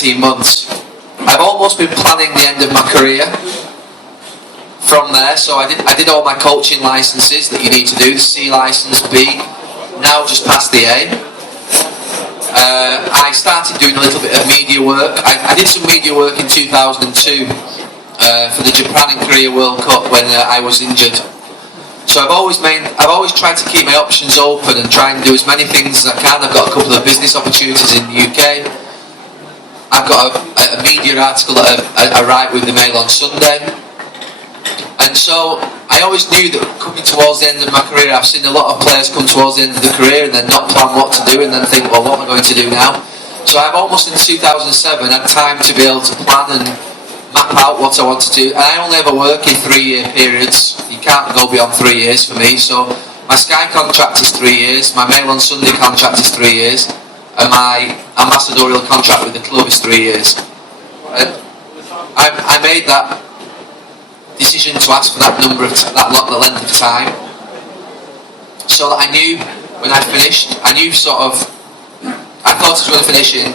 18 months. I've almost been planning the end of my career from there, so I did all my coaching licenses that you need to do, the C license, B, now just passed the A. I started doing a little bit of media work. I did some media work in 2002 for the Japan and Korea World Cup when I was injured. So I've always tried to keep my options open and try and do as many things as I can. I've got a couple of business opportunities in the UK. I've got a media article that I write with the Mail on Sunday. And so I always knew that coming towards the end of my career, I've seen a lot of players come towards the end of the career and then not plan what to do and then think, well, what am I going to do now? So I've almost in 2007 had time to be able to plan and map out what I want to do. And I only ever work in 3-year periods. You can't go beyond 3 years for me. So my Sky contract is 3 years, my Mail on Sunday contract is 3 years, and my ambassadorial contract with the club is 3 years. I made that decision to ask for that length of time, so that I knew when I finished, I thought I was going to finish in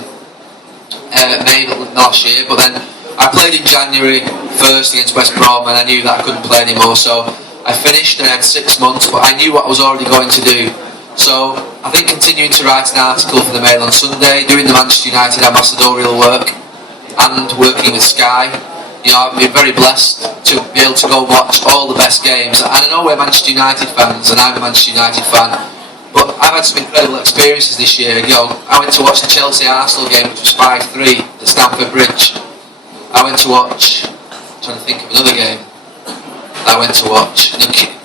May last year, but then I played in January 1st against West Brom and I knew that I couldn't play anymore, so I finished and I had 6 months, but I knew what I was already going to do. So I think continuing to write an article for the Mail on Sunday, doing the Manchester United ambassadorial work and working with Sky, you know, I've been very blessed to be able to go watch all the best games. And I know we're Manchester United fans, and I'm a Manchester United fan, but I've had some incredible experiences this year. You know, I went to watch the Chelsea-Arsenal game, which was 5-3 at Stamford Bridge. I went to watch, I'm trying to think of another game I went to watch,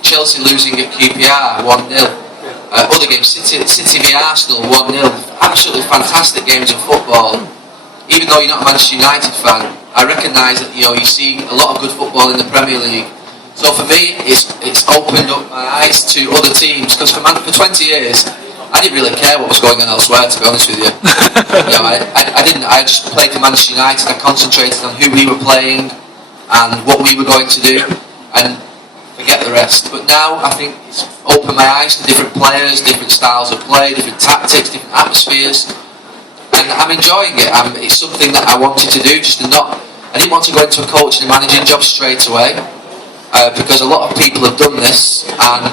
Chelsea losing at QPR 1-0. Other games, City v Arsenal 1-0. Absolutely fantastic games of football. Even though you're not a Manchester United fan, I recognise that, you know, you see a lot of good football in the Premier League. So for me, it's opened up my eyes to other teams, because for 20 years I didn't really care what was going on elsewhere, to be honest with you. You know, I didn't. I just played for Manchester United. I concentrated on who we were playing and what we were going to do, and forget the rest. But now I think it's opened my eyes to different players, different styles of play, different tactics, different atmospheres, and I'm enjoying it. It's something that I wanted to do, I didn't want to go into a coaching and managing job straight away, because a lot of people have done this, and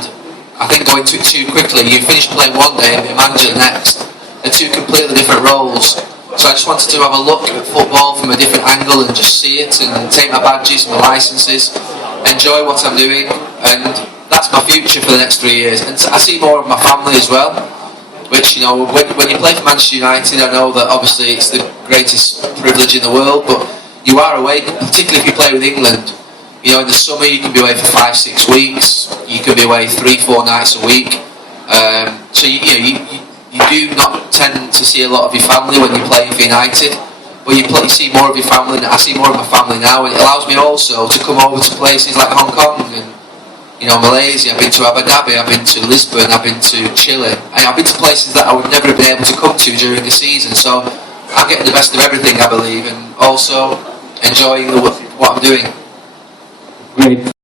I think going to it too quickly, you finish playing one day and be a manager the next. They're two completely different roles. So I just wanted to have a look at football from a different angle and just see it and take my badges, my licences, enjoy what I'm doing, and that's my future for the next 3 years. And I see more of my family as well, which, you know, when you play for Manchester United, I know that obviously it's the greatest privilege in the world, but you are away, particularly if you play with England. You know, in the summer you can be away for 5-6 weeks, you can be away 3-4 nights a week, so you do not tend to see a lot of your family when you play for United, but you see more of your family. I see more of my family now, and it allows me also to come over to places like Hong Kong and, you know, Malaysia. I've been to Abu Dhabi, I've been to Lisbon, I've been to Chile, and I've been to places that I would never have been able to come to during the season, so I'm getting the best of everything, I believe, and also enjoying what I'm doing. Great.